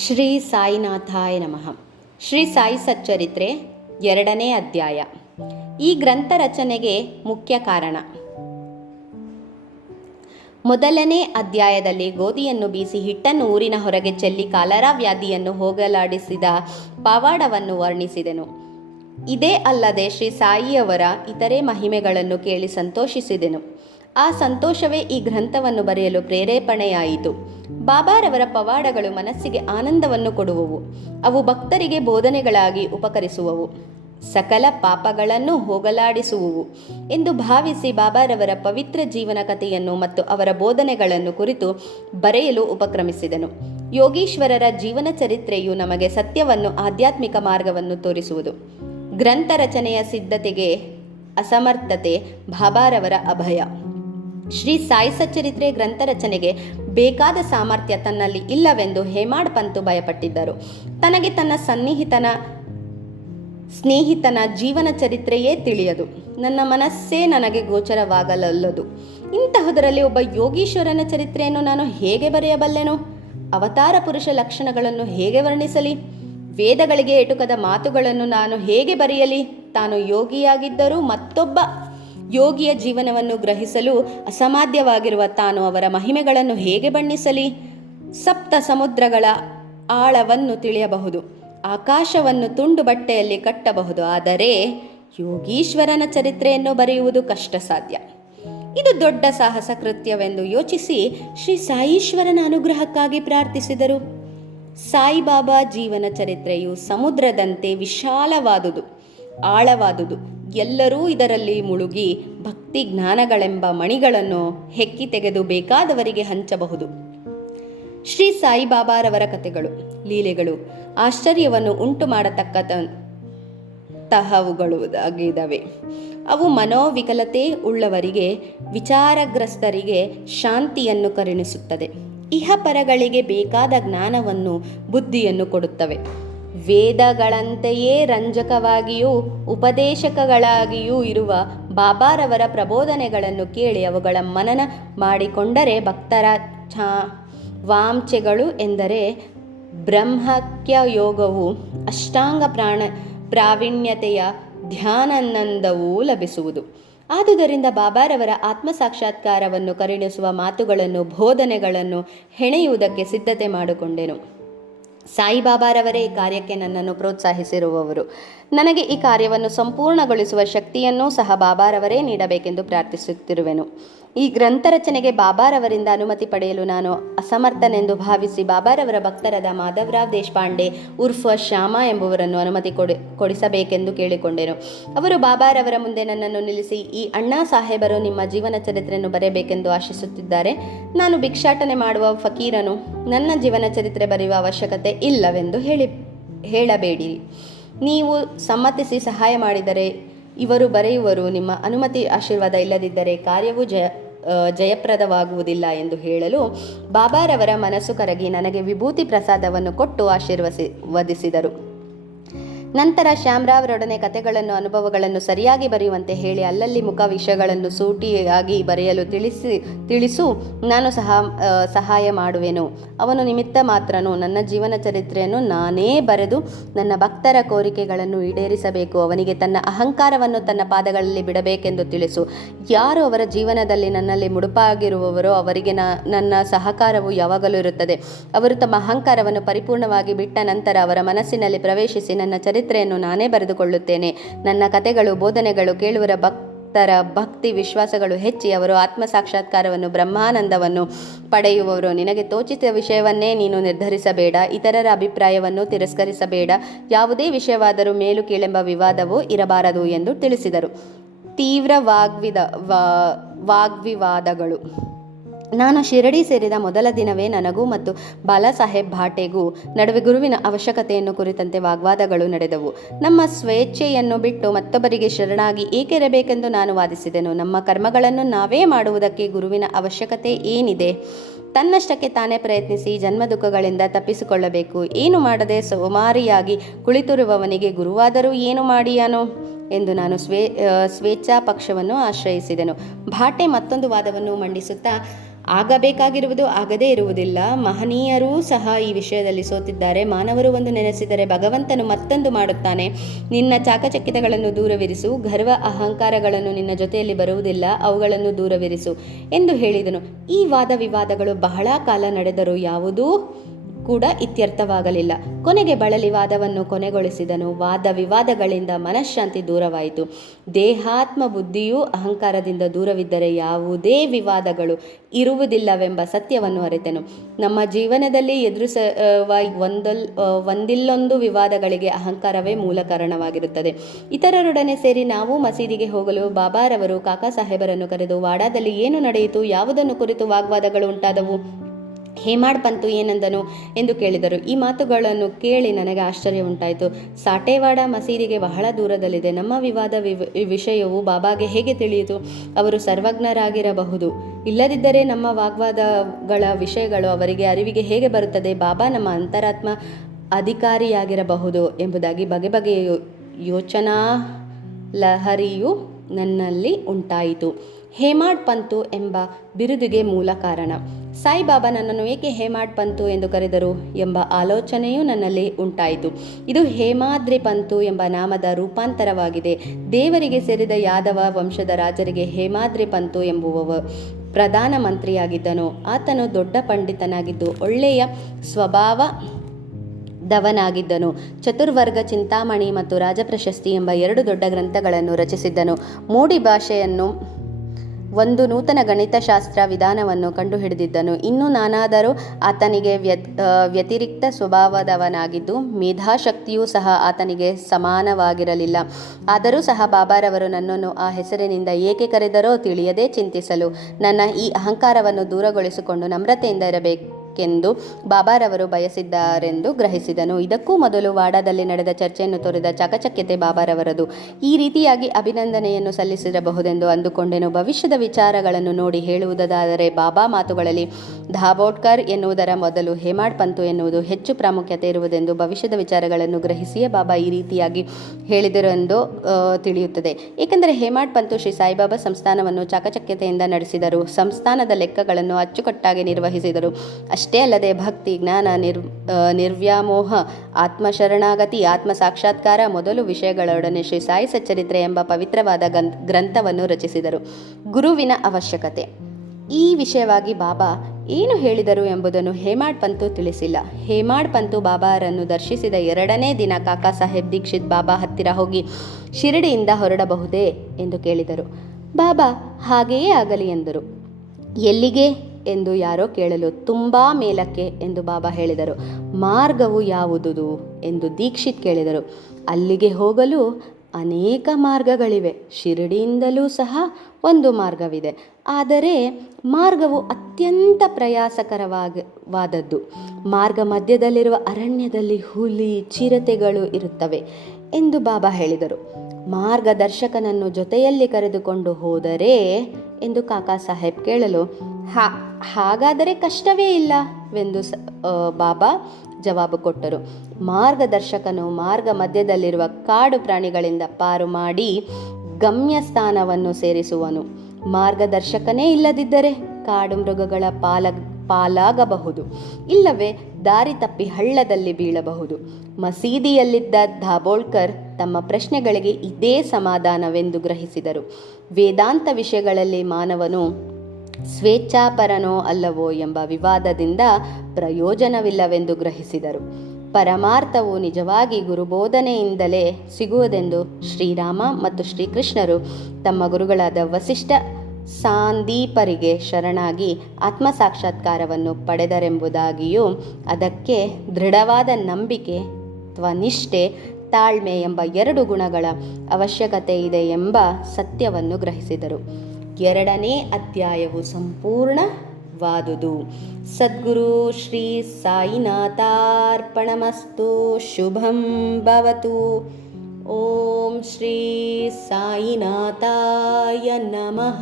ಶ್ರೀ ಸಾಯಿನಾಥಾಯ ನಮಃ. ಶ್ರೀ ಸಾಯಿ ಸಚ್ಚರಿತ್ರೆ 2ನೇ ಅಧ್ಯಾಯ. ಈ ಗ್ರಂಥ ರಚನೆಗೆ ಮುಖ್ಯ ಕಾರಣ. ಮೊದಲನೇ ಅಧ್ಯಾಯದಲ್ಲಿ ಗೋಧಿಯನ್ನು ಬೀಸಿ ಹಿಟ್ಟನ್ನು ಊರಿನ ಹೊರಗೆ ಚೆಲ್ಲಿ ಕಾಲರಾ ವ್ಯಾಧಿಯನ್ನು ಹೋಗಲಾಡಿಸಿದ ಪವಾಡವನ್ನು ವರ್ಣಿಸಿದೆನು. ಇದೇ ಅಲ್ಲದೆ ಶ್ರೀ ಸಾಯಿಯವರ ಇತರೆ ಮಹಿಮೆಗಳನ್ನು ಕೇಳಿ ಸಂತೋಷಿಸಿದೆನು. ಆ ಸಂತೋಷವೇ ಈ ಗ್ರಂಥವನ್ನು ಬರೆಯಲು ಪ್ರೇರೇಪಣೆಯಾಯಿತು. ಬಾಬಾರವರ ಪವಾಡಗಳು ಮನಸ್ಸಿಗೆ ಆನಂದವನ್ನು ಕೊಡುವವು. ಅವು ಭಕ್ತರಿಗೆ ಬೋಧನೆಗಳಾಗಿ ಉಪಕರಿಸುವವು, ಸಕಲ ಪಾಪಗಳನ್ನು ಹೋಗಲಾಡಿಸುವುವು ಎಂದು ಭಾವಿಸಿ ಬಾಬಾರವರ ಪವಿತ್ರ ಜೀವನ ಕಥೆಯನ್ನು ಮತ್ತು ಅವರ ಬೋಧನೆಗಳನ್ನು ಕುರಿತು ಬರೆಯಲು ಉಪಕ್ರಮಿಸಿದನು. ಯೋಗೀಶ್ವರರ ಜೀವನ ಚರಿತ್ರೆಯು ನಮಗೆ ಸತ್ಯವನ್ನು, ಆಧ್ಯಾತ್ಮಿಕ ಮಾರ್ಗವನ್ನು ತೋರಿಸುವುದು. ಗ್ರಂಥ ರಚನೆಯ ಸಿದ್ಧತೆಗೆ ಅಸಮರ್ಥತೆ ಬಾಬಾರವರ ಅಭಯ. ಶ್ರೀ ಸಾಯಿ ಸಚ್ಚರಿತ್ರೆ ಗ್ರಂಥ ರಚನೆಗೆ ಬೇಕಾದ ಸಾಮರ್ಥ್ಯ ತನ್ನಲ್ಲಿ ಇಲ್ಲವೆಂದು ಹೇಮಾಡ್ ಪಂತು ಭಯಪಟ್ಟಿದ್ದರು. ತನಗೆ ತನ್ನ ಸ್ನೇಹಿತನ ಜೀವನ ಚರಿತ್ರೆಯೇ ತಿಳಿಯದು, ನನ್ನ ಮನಸ್ಸೇ ನನಗೆ ಗೋಚರವಾಗಲಲ್ಲದು. ಇಂತಹದರಲ್ಲಿ ಒಬ್ಬ ಯೋಗೀಶ್ವರನ ಚರಿತ್ರೆಯನ್ನು ನಾನು ಹೇಗೆ ಬರೆಯಬಲ್ಲೆನು? ಅವತಾರ ಪುರುಷ ಲಕ್ಷಣಗಳನ್ನು ಹೇಗೆ ವರ್ಣಿಸಲಿ? ವೇದಗಳಿಗೆ ಎಟುಕದ ಮಾತುಗಳನ್ನು ನಾನು ಹೇಗೆ ಬರೆಯಲಿ? ತಾನು ಯೋಗಿಯಾಗಿದ್ದರೂ ಮತ್ತೊಬ್ಬ ಯೋಗಿಯ ಜೀವನವನ್ನು ಗ್ರಹಿಸಲು ಅಸಾಧ್ಯವಾಗಿರುವ ತಾನು ಅವರ ಮಹಿಮೆಗಳನ್ನು ಹೇಗೆ ಬಣ್ಣಿಸಲಿ? ಸಪ್ತ ಸಮುದ್ರಗಳ ಆಳವನ್ನು ತಿಳಿಯಬಹುದು, ಆಕಾಶವನ್ನು ತುಂಡು ಬಟ್ಟೆಯಲ್ಲಿ ಕಟ್ಟಬಹುದು, ಆದರೆ ಯೋಗೀಶ್ವರನ ಚರಿತ್ರೆಯನ್ನು ಬರೆಯುವುದು ಕಷ್ಟ ಸಾಧ್ಯ. ಇದು ದೊಡ್ಡ ಸಾಹಸ ಕೃತ್ಯವೆಂದು ಯೋಚಿಸಿ ಶ್ರೀ ಸಾಯೀಶ್ವರನ ಅನುಗ್ರಹಕ್ಕಾಗಿ ಪ್ರಾರ್ಥಿಸಿದರು. ಸಾಯಿಬಾಬಾ ಜೀವನ ಚರಿತ್ರೆಯು ಸಮುದ್ರದಂತೆ ವಿಶಾಲವಾದುದು, ಆಳವಾದುದು. ಎಲ್ಲರೂ ಇದರಲ್ಲಿ ಮುಳುಗಿ ಭಕ್ತಿ ಜ್ಞಾನಗಳೆಂಬ ಮಣಿಗಳನ್ನು ಹೆಕ್ಕಿ ತೆಗೆದು ಬೇಕಾದವರಿಗೆ ಹಂಚಬಹುದು. ಶ್ರೀ ಸಾಯಿಬಾಬಾರವರ ಕಥೆಗಳು, ಲೀಲೆಗಳು ಆಶ್ಚರ್ಯವನ್ನು ಉಂಟು ಮಾಡತಕ್ಕಂತಹವುಗಳಾಗಿದ್ದಾವೆ. ಅವು ಮನೋವಿಕಲತೆ ಉಳ್ಳವರಿಗೆ, ವಿಚಾರಗ್ರಸ್ತರಿಗೆ ಶಾಂತಿಯನ್ನು ಕರುಣಿಸುತ್ತದೆ. ಇಹಪರಗಳಿಗೆ ಬೇಕಾದ ಜ್ಞಾನವನ್ನು, ಬುದ್ಧಿಯನ್ನು ಕೊಡುತ್ತವೆ. ವೇದಗಳಂತೆಯೇ ರಂಜಕವಾಗಿಯೂ ಉಪದೇಶಕಗಳಾಗಿಯೂ ಇರುವ ಬಾಬಾರವರ ಪ್ರಬೋಧನೆಗಳನ್ನು ಕೇಳಿ ಅವುಗಳ ಮನನ ಮಾಡಿಕೊಂಡರೆ ಭಕ್ತರ ವಾಂಛೆಗಳು ಎಂದರೆ ಬ್ರಹ್ಮಕ್ಯ ಯೋಗವು, ಅಷ್ಟಾಂಗ ಪ್ರಾವೀಣ್ಯತೆಯ ಧ್ಯಾನಾನಂದವೂ ಲಭಿಸುವುದು. ಆದುದರಿಂದ ಬಾಬಾರವರ ಆತ್ಮ ಸಾಕ್ಷಾತ್ಕಾರವನ್ನು ಕರುಣಿಸುವ ಮಾತುಗಳನ್ನು, ಬೋಧನೆಗಳನ್ನು ಹೆಣೆಯುವುದಕ್ಕೆ ಸಿದ್ಧತೆ ಮಾಡಿಕೊಂಡೆನು. ಸಾಯಿಬಾಬಾರವರೇ ಈ ಕಾರ್ಯಕ್ಕೆ ನನ್ನನ್ನು ಪ್ರೋತ್ಸಾಹಿಸಿರುವವರು. ನನಗೆ ಈ ಕಾರ್ಯವನ್ನು ಸಂಪೂರ್ಣಗೊಳಿಸುವ ಶಕ್ತಿಯನ್ನೂ ಸಹ ಬಾಬಾರವರೇ ನೀಡಬೇಕೆಂದು ಪ್ರಾರ್ಥಿಸುತ್ತಿರುವೆನು. ಈ ಗ್ರಂಥ ರಚನೆಗೆ ಬಾಬಾರವರಿಂದ ಅನುಮತಿ ಪಡೆಯಲು ನಾನು ಅಸಮರ್ಥನೆಂದು ಭಾವಿಸಿ ಬಾಬಾರವರ ಭಕ್ತರಾದ ಮಾಧವರಾವ್ ದೇಶಪಾಂಡೆ ಉರ್ಫ್ ಶ್ಯಾಮ ಎಂಬುವರನ್ನು ಅನುಮತಿ ಕೊಡಿಸಬೇಕೆಂದು ಕೇಳಿಕೊಂಡೆನು. ಅವರು ಬಾಬಾರವರ ಮುಂದೆ ನನ್ನನ್ನು ನಿಲ್ಲಿಸಿ, ಈ ಅಣ್ಣಾ ಸಾಹೇಬರು ನಿಮ್ಮ ಜೀವನ ಚರಿತ್ರೆಯನ್ನು ಬರೆಯಬೇಕೆಂದು ಆಶಿಸುತ್ತಿದ್ದಾರೆ. ನಾನು ಭಿಕ್ಷಾಟನೆ ಮಾಡುವ ಫಕೀರನು, ನನ್ನ ಜೀವನ ಚರಿತ್ರೆ ಬರೆಯುವ ಅವಶ್ಯಕತೆ ಇಲ್ಲವೆಂದು ಹೇಳಬೇಡಿರಿ. ನೀವು ಸಮ್ಮತಿಸಿ ಸಹಾಯ ಮಾಡಿದರೆ ಇವರು ಬರೆಯುವರು. ನಿಮ್ಮ ಅನುಮತಿ ಆಶೀರ್ವಾದ ಇಲ್ಲದಿದ್ದರೆ ಕಾರ್ಯವು ಜಯಪ್ರದವಾಗುವುದಿಲ್ಲ ಎಂದು ಹೇಳಲು ಬಾಬಾರವರ ಮನಸ್ಸು ಕರಗಿ ನನಗೆ ವಿಭೂತಿ ಪ್ರಸಾದವನ್ನು ಕೊಟ್ಟು ಆಶೀರ್ವದಿಸಿದರು. ನಂತರ ಶ್ಯಾಮರಾವ್ರೊಡನೆ ಕಥೆಗಳನ್ನು, ಅನುಭವಗಳನ್ನು ಸರಿಯಾಗಿ ಬರೆಯುವಂತೆ ಹೇಳಿ ಅಲ್ಲಲ್ಲಿ ಮುಖ ವಿಷಯಗಳನ್ನು ಸೂಟಿಯಾಗಿ ಬರೆಯಲು ತಿಳಿಸು, ನಾನು ಸಹಾಯ ಮಾಡುವೆನು. ಅವನು ನಿಮಿತ್ತ ಮಾತ್ರನು. ನನ್ನ ಜೀವನ ಚರಿತ್ರೆಯನ್ನು ನಾನೇ ಬರೆದು ನನ್ನ ಭಕ್ತರ ಕೋರಿಕೆಗಳನ್ನು ಈಡೇರಿಸಬೇಕು. ಅವನಿಗೆ ತನ್ನ ಅಹಂಕಾರವನ್ನು ತನ್ನ ಪಾದಗಳಲ್ಲಿ ಬಿಡಬೇಕೆಂದು ತಿಳಿಸು. ಯಾರು ಅವರ ಜೀವನದಲ್ಲಿ ನನ್ನಲ್ಲಿ ಮುಡುಪಾಗಿರುವವರೋ ಅವರಿಗೆ ನನ್ನ ಸಹಕಾರವು ಯಾವಾಗಲೂ ಇರುತ್ತದೆ. ಅವರು ತಮ್ಮ ಅಹಂಕಾರವನ್ನು ಪರಿಪೂರ್ಣವಾಗಿ ಬಿಟ್ಟ ನಂತರ ಅವರ ಮನಸ್ಸಿನಲ್ಲಿ ಪ್ರವೇಶಿಸಿ ನನ್ನ ಚರಿತ್ರೆಯನ್ನು ನಾನೇ ಬರೆದುಕೊಳ್ಳುತ್ತೇನೆ. ನನ್ನ ಕಥೆಗಳು, ಬೋಧನೆಗಳು ಕೇಳುವರ ಭಕ್ತರ ಭಕ್ತಿ ವಿಶ್ವಾಸಗಳು ಹೆಚ್ಚಿ ಅವರು ಆತ್ಮ ಸಾಕ್ಷಾತ್ಕಾರವನ್ನು, ಬ್ರಹ್ಮಾನಂದವನ್ನು ಪಡೆಯುವವರು. ನಿನಗೆ ತೋಚಿದ ವಿಷಯವನ್ನೇ ನೀನು ನಿರ್ಧರಿಸಬೇಡ, ಇತರರ ಅಭಿಪ್ರಾಯವನ್ನು ತಿರಸ್ಕರಿಸಬೇಡ. ಯಾವುದೇ ವಿಷಯವಾದರೂ ಮೇಲು ಕೀಳೆಂಬ ವಿವಾದವೂ ಇರಬಾರದು ಎಂದು ತಿಳಿಸಿದರು. ತೀವ್ರ ವಾಗ್ವಿವಾದಗಳು. ನಾನು ಶಿರಡಿ ಸೇರಿದ ಮೊದಲ ದಿನವೇ ನನಗೂ ಮತ್ತು ಬಾಲಾಸಾಹೇಬ್ ಭಾಟೆಗೂ ನಡುವೆ ಗುರುವಿನ ಅವಶ್ಯಕತೆಯನ್ನು ಕುರಿತಂತೆ ವಾಗ್ವಾದಗಳು ನಡೆದವು. ನಮ್ಮ ಸ್ವೇಚ್ಛೆಯನ್ನು ಬಿಟ್ಟು ಮತ್ತೊಬ್ಬರಿಗೆ ಶರಣಾಗಿ ಏಕಿರಬೇಕೆಂದು ನಾನು ವಾದಿಸಿದೆನು. ನಮ್ಮ ಕರ್ಮಗಳನ್ನು ನಾವೇ ಮಾಡುವುದಕ್ಕೆ ಗುರುವಿನ ಅವಶ್ಯಕತೆ ಏನಿದೆ? ತನ್ನಷ್ಟಕ್ಕೆ ತಾನೇ ಪ್ರಯತ್ನಿಸಿ ಜನ್ಮ ದುಃಖಗಳಿಂದ ತಪ್ಪಿಸಿಕೊಳ್ಳಬೇಕು. ಏನು ಮಾಡದೆ ಸೋಮಾರಿಯಾಗಿ ಕುಳಿತಿರುವವನಿಗೆ ಗುರುವಾದರೂ ಏನು ಮಾಡಿಯಾನೋ ಎಂದು ನಾನು ಸ್ವೇಚ್ಛಾ ಪಕ್ಷವನ್ನು ಆಶ್ರಯಿಸಿದೆನು. ಭಾಟೆ ಮತ್ತೊಂದು ವಾದವನ್ನು ಮಂಡಿಸುತ್ತಾ, ಆಗಬೇಕಾಗಿರುವುದು ಆಗದೇ ಇರುವುದಿಲ್ಲ. ಮಹನೀಯರೂ ಸಹ ಈ ವಿಷಯದಲ್ಲಿ ಸೋತಿದ್ದಾರೆ. ಮಾನವರು ಒಂದು ನೆನೆಸಿದರೆ ಭಗವಂತನು ಮತ್ತೊಂದು ಮಾಡುತ್ತಾನೆ. ನಿನ್ನ ಚಾಕಚಕ್ಯತೆಗಳನ್ನು ದೂರವಿರಿಸು, ಗರ್ವ ಅಹಂಕಾರಗಳನ್ನು ನಿನ್ನ ಜೊತೆಯಲ್ಲಿ ಬರುವುದಿಲ್ಲ, ಅವುಗಳನ್ನು ದೂರವಿರಿಸು ಎಂದು ಹೇಳಿದನು. ಈ ವಾದ ವಿವಾದಗಳು ಬಹಳ ಕಾಲ ನಡೆದರೂ ಯಾವುದೂ ಕೂಡ ಇತ್ಯರ್ಥವಾಗಲಿಲ್ಲ. ಕೊನೆಗೆ ಬಳಲಿ ವಾದವನ್ನು ಕೊನೆಗೊಳಿಸಿದನು. ವಾದ ವಿವಾದಗಳಿಂದ ಮನಃಶಾಂತಿ ದೂರವಾಯಿತು. ದೇಹಾತ್ಮ ಬುದ್ಧಿಯೂ ಅಹಂಕಾರದಿಂದ ದೂರವಿದ್ದರೆ ಯಾವುದೇ ವಿವಾದಗಳು ಇರುವುದಿಲ್ಲವೆಂಬ ಸತ್ಯವನ್ನು ಅರಿತೆನು. ನಮ್ಮ ಜೀವನದಲ್ಲಿ ಎದುರಿಸುವ ಒಂದಿಲ್ಲೊಂದು ವಿವಾದಗಳಿಗೆ ಅಹಂಕಾರವೇ ಮೂಲ ಕಾರಣವಾಗಿರುತ್ತದೆ. ಇತರರೊಡನೆ ಸೇರಿ ನಾವು ಮಸೀದಿಗೆ ಹೋಗಲು ಬಾಬಾರವರು ಕಾಕಾ ಸಾಹೇಬರನ್ನು ಕರೆದು, ವಾಡಾದಲ್ಲಿ ಏನು ನಡೆಯಿತು, ಯಾವುದನ್ನು ಕುರಿತು ವಾಗ್ವಾದಗಳು ಉಂಟಾದವು, ಹೇಮಾಡ್ ಪಂತು ಏನಂದನು ಎಂದು ಕೇಳಿದರು. ಈ ಮಾತುಗಳನ್ನು ಕೇಳಿ ನನಗೆ ಆಶ್ಚರ್ಯ ಉಂಟಾಯಿತು. ಸಾಟೇವಾಡ ಮಸೀದಿಗೆ ಬಹಳ ದೂರದಲ್ಲಿದೆ. ನಮ್ಮ ವಿಷಯವು ಬಾಬಾಗೆ ಹೇಗೆ ತಿಳಿಯಿತು? ಅವರು ಸರ್ವಜ್ಞರಾಗಿರಬಹುದು. ಇಲ್ಲದಿದ್ದರೆ ನಮ್ಮ ವಾಗ್ವಾದಗಳ ವಿಷಯಗಳು ಅವರಿಗೆ ಅರಿವಿಗೆ ಹೇಗೆ ಬರುತ್ತದೆ? ಬಾಬಾ ನಮ್ಮ ಅಂತರಾತ್ಮ ಅಧಿಕಾರಿಯಾಗಿರಬಹುದು ಎಂಬುದಾಗಿ ಬಗೆ ಬಗೆಯ ಯೋಚನಾ ಲಹರಿಯು ನನ್ನಲ್ಲಿ ಉಂಟಾಯಿತು. ಹೇಮಾಡ್ ಪಂತು ಎಂಬ ಬಿರುದಿಗೆ ಮೂಲ ಕಾರಣ. ಸಾಯಿಬಾಬಾ ನನ್ನನ್ನು ಏಕೆ ಹೇಮಾಡ್ ಪಂತು ಎಂದು ಕರೆದರು ಎಂಬ ಆಲೋಚನೆಯೂ ನನ್ನಲ್ಲಿ ಉಂಟಾಯಿತು. ಇದು ಹೇಮಾದ್ರಿ ಪಂತು ಎಂಬ ನಾಮದ ರೂಪಾಂತರವಾಗಿದೆ. ದೇವರಿಗೆ ಸೇರಿದ ಯಾದವ ವಂಶದ ರಾಜರಿಗೆ ಹೇಮಾದ್ರಿ ಪಂತು ಎಂಬುವವ ಪ್ರಧಾನ ಮಂತ್ರಿಯಾಗಿದ್ದನು. ಆತನು ದೊಡ್ಡ ಪಂಡಿತನಾಗಿದ್ದು ಒಳ್ಳೆಯ ಸ್ವಭಾವದವನಾಗಿದ್ದನು. ಚತುರ್ವರ್ಗ ಚಿಂತಾಮಣಿ ಮತ್ತು ರಾಜಪ್ರಶಸ್ತಿ ಎಂಬ 2 ದೊಡ್ಡ ಗ್ರಂಥಗಳನ್ನು ರಚಿಸಿದ್ದನು. ಮೋಡಿ ಭಾಷೆಯನ್ನು ಒಂದು ನೂತನ ಗಣಿತಶಾಸ್ತ್ರ ವಿಧಾನವನ್ನು ಕಂಡುಹಿಡಿದಿದ್ದನು. ಇನ್ನೂ ನಾನಾದರೂ ಆತನಿಗೆ ವ್ಯತಿರಿಕ್ತ ಸ್ವಭಾವದವನಾಗಿದ್ದು ಮೇಧಾಶಕ್ತಿಯೂ ಸಹ ಆತನಿಗೆ ಸಮಾನವಾಗಿರಲಿಲ್ಲ. ಆದರೂ ಸಹ ಬಾಬಾರವರು ನನ್ನನ್ನು ಆ ಹೆಸರಿನಿಂದ ಏಕೆ ಕರೆದರೋ ತಿಳಿಯದೇ ಚಿಂತಿಸಲು ನನ್ನ ಈ ಅಹಂಕಾರವನ್ನು ದೂರಗೊಳಿಸಿಕೊಂಡು ನಮ್ರತೆಯಿಂದ ಇರಬೇಕೆಂದು ಬಾಬಾರವರು ಬಯಸಿದ್ದಾರೆಂದು ಗ್ರಹಿಸಿದನು. ಇದಕ್ಕೂ ಮೊದಲು ವಾಡಾದಲ್ಲಿ ನಡೆದ ಚರ್ಚೆಯನ್ನು ತೋರಿದ ಚಾಕಚಕ್ಯತೆ ಬಾಬಾರವರದು. ಈ ರೀತಿಯಾಗಿ ಅಭಿನಂದನೆಯನ್ನು ಸಲ್ಲಿಸಿರಬಹುದೆಂದು ಅಂದುಕೊಂಡೆನು. ಭವಿಷ್ಯದ ವಿಚಾರಗಳನ್ನು ನೋಡಿ ಹೇಳುವುದಾದರೆ ಬಾಬಾ ಮಾತುಗಳಲ್ಲಿ ಧಾಬೋಡ್ಕರ್ ಎನ್ನುವುದರ ಮೊದಲು ಹೇಮಾಡ್ ಪಂತು ಎನ್ನುವುದು ಹೆಚ್ಚು ಪ್ರಾಮುಖ್ಯತೆ ಇರುವುದೆಂದು ಭವಿಷ್ಯದ ವಿಚಾರಗಳನ್ನು ಗ್ರಹಿಸಿಯೇ ಬಾಬಾ ಈ ರೀತಿಯಾಗಿ ಹೇಳಿದರೆಂದು ತಿಳಿಯುತ್ತದೆ. ಏಕೆಂದರೆ ಹೇಮಾಡ್ ಪಂತು ಶ್ರೀ ಸಾಯಿಬಾಬಾ ಸಂಸ್ಥಾನವನ್ನು ಚಾಕಚಕ್ಯತೆಯಿಂದ ನಡೆಸಿದರು. ಸಂಸ್ಥಾನದ ಲೆಕ್ಕಗಳನ್ನು ಅಚ್ಚುಕಟ್ಟಾಗಿ ನಿರ್ವಹಿಸಿದರು. ಅಷ್ಟೇ ಅಲ್ಲದೆ ಭಕ್ತಿ, ಜ್ಞಾನ, ನಿರ್ವ್ಯಾಮೋಹ, ಆತ್ಮಶರಣಾಗತಿ, ಆತ್ಮ ಸಾಕ್ಷಾತ್ಕಾರ ಮೊದಲು ವಿಷಯಗಳೊಡನೆ ಶ್ರೀ ಸಾಯಿ ಸಚ್ಚರಿತ್ರೆ ಎಂಬ ಪವಿತ್ರವಾದ ಗ್ರಂಥವನ್ನು ರಚಿಸಿದರು. ಗುರುವಿನ ಅವಶ್ಯಕತೆ. ಈ ವಿಷಯವಾಗಿ ಬಾಬಾ ಏನು ಹೇಳಿದರು ಎಂಬುದನ್ನು ಹೇಮಾಡ್ ಪಂತು ತಿಳಿಸಿಲ್ಲ. ಹೇಮಾಡ್ ಪಂತು ಬಾಬಾರನ್ನು ದರ್ಶಿಸಿದ 2ನೇ ದಿನ ಕಾಕಾ ಸಾಹೇಬ್ ದೀಕ್ಷಿತ್ ಬಾಬಾ ಹತ್ತಿರ ಹೋಗಿ ಶಿರಡಿಯಿಂದ ಹೊರಡಬಹುದೇ ಎಂದು ಕೇಳಿದರು. ಬಾಬಾ ಹಾಗೆಯೇ ಆಗಲಿ ಎಂದರು. ಎಲ್ಲಿಗೆ ಎಂದು ಯಾರೋ ಕೇಳಲು, ತುಂಬಾ ಮೇಲಕ್ಕೆ ಎಂದು ಬಾಬಾ ಹೇಳಿದರು. ಮಾರ್ಗವು ಯಾವುದುದು ಎಂದು ದೀಕ್ಷಿತ್ ಕೇಳಿದರು. ಅಲ್ಲಿಗೆ ಹೋಗಲು ಅನೇಕ ಮಾರ್ಗಗಳಿವೆ. ಶಿರಡಿಯಿಂದಲೂ ಸಹ ಒಂದು ಮಾರ್ಗವಿದೆ. ಆದರೆ ಮಾರ್ಗವು ಅತ್ಯಂತ ಪ್ರಯಾಸಕರವಾದದ್ದು. ಮಾರ್ಗ ಮಧ್ಯದಲ್ಲಿರುವ ಅರಣ್ಯದಲ್ಲಿ ಹುಲಿ, ಚಿರತೆಗಳು ಇರುತ್ತವೆ ಎಂದು ಬಾಬಾ ಹೇಳಿದರು. ಮಾರ್ಗದರ್ಶಕನನ್ನು ಜೊತೆಯಲ್ಲಿ ಕರೆದುಕೊಂಡು ಹೋದರೆ ಎಂದು ಕಾಕಾ ಸಾಹೇಬ್ ಕೇಳಲು, ಹಾಗಾದರೆ ಕಷ್ಟವೇ ಇಲ್ಲವೆಂದು ಬಾಬಾ ಜವಾಬು ಕೊಟ್ಟರು. ಮಾರ್ಗದರ್ಶಕನು ಮಾರ್ಗ ಮಧ್ಯದಲ್ಲಿರುವ ಕಾಡು ಪ್ರಾಣಿಗಳಿಂದ ಪಾರು ಮಾಡಿ ಗಮ್ಯಸ್ಥಾನವನ್ನು ಸೇರಿಸುವನು. ಮಾರ್ಗದರ್ಶಕನೇ ಇಲ್ಲದಿದ್ದರೆ ಕಾಡು ಮೃಗಗಳ ಪಾಲಾಗಬಹುದು, ಇಲ್ಲವೇ ದಾರಿ ತಪ್ಪಿ ಹಳ್ಳದಲ್ಲಿ ಬೀಳಬಹುದು. ಮಸೀದಿಯಲ್ಲಿದ್ದ ಧಾಬೋಳ್ಕರ್ ತಮ್ಮ ಪ್ರಶ್ನೆಗಳಿಗೆ ಇದೇ ಸಮಾಧಾನವೆಂದು ಗ್ರಹಿಸಿದರು. ವೇದಾಂತ ವಿಷಯಗಳಲ್ಲಿ ಮಾನವನು ಸ್ವೇಚ್ಛಾಪರನೋ ಅಲ್ಲವೋ ಎಂಬ ವಿವಾದದಿಂದ ಪ್ರಯೋಜನವಿಲ್ಲವೆಂದು ಗ್ರಹಿಸಿದರು. ಪರಮಾರ್ಥವು ನಿಜವಾಗಿ ಗುರುಬೋಧನೆಯಿಂದಲೇ ಸಿಗುವುದೆಂದು ಶ್ರೀರಾಮ ಮತ್ತು ಶ್ರೀಕೃಷ್ಣರು ತಮ್ಮ ಗುರುಗಳಾದ ವಸಿಷ್ಠ ಸಾಂದೀಪರಿಗೆ ಶರಣಾಗಿ ಆತ್ಮ ಸಾಕ್ಷಾತ್ಕಾರವನ್ನು ಪಡೆದರೆಂಬುದಾಗಿಯೂ ಅದಕ್ಕೆ ದೃಢವಾದ ನಂಬಿಕೆ, ತ್ವನಿಷ್ಠೆ, ತಾಳ್ಮೆ ಎಂಬ 2 ಗುಣಗಳ ಅವಶ್ಯಕತೆ ಇದೆ ಎಂಬ ಸತ್ಯವನ್ನು ಗ್ರಹಿಸಿದರು. 2ನೇ ಅಧ್ಯಾಯವು ಸಂಪೂರ್ಣವಾದುದು. ಸದ್ಗುರು ಶ್ರೀ ಸಾಯಿನಾಥಾರ್ಪಣಮಸ್ತು. ಶುಭಂ ಭವತು. ಓಂ ಶ್ರೀ ಸಾಯಿನಾಥಾಯ ನಮಃ.